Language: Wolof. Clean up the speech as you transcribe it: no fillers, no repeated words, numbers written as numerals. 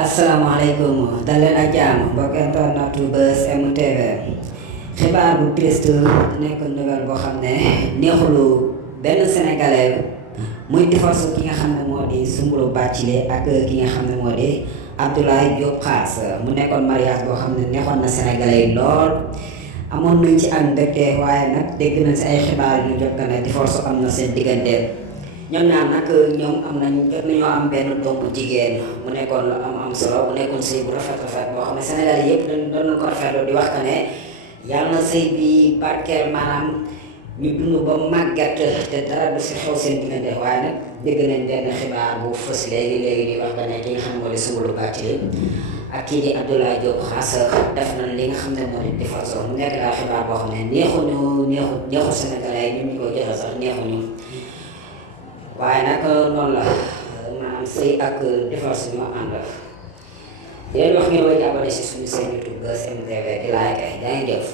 asalaamaaleykum dal leen ak jàmm mbokk internet Buzz M TV xibaar bu triste nekk nouvelle boo xam ne neexulu benn sénégalais muy divorce ki nga xam ne moo di Soumboulou Bathily ak ki nga xam ne moo di Abdoulaye Diop Khass mu nekkoon mariage boo xam ne neexoon na sénégalais yi lool amoon nañ ci ak mbégte waaye nag dégg nañ si ay xibaar yu jot ne divorce am na seen diggante. ñoom ñaar nag ñoom am nañ jot nañoo am benn doom bu jigéen mu nekkoon lu am solo bu nekkoon sëy bu rafet boo xam ne Sénégal yëpp dañ ko rafetlu di wax que ne yàlla na sëy bi barkeel maanaam ñu dund ba màggat te dara du si xew seen diggante waaye nag dégg nañ benn xibaar bu fës léegi di wax que ne ki nga xam ne moo di Soumboulou Bathily ak kii di Abdoulaye Diop Khass def nañ li nga xam ne moo di divorce mu nekk daal xibaar boo xam ne neexu Sénégalais ñun ñu koy joxe sax neexuñu. waaye nag noonu la maanaam sëy ak divorce ñoo ànd di leen wax ngeen war a abonné si suñu seen YouTube Buzz M TV di like jaa ngeen jëf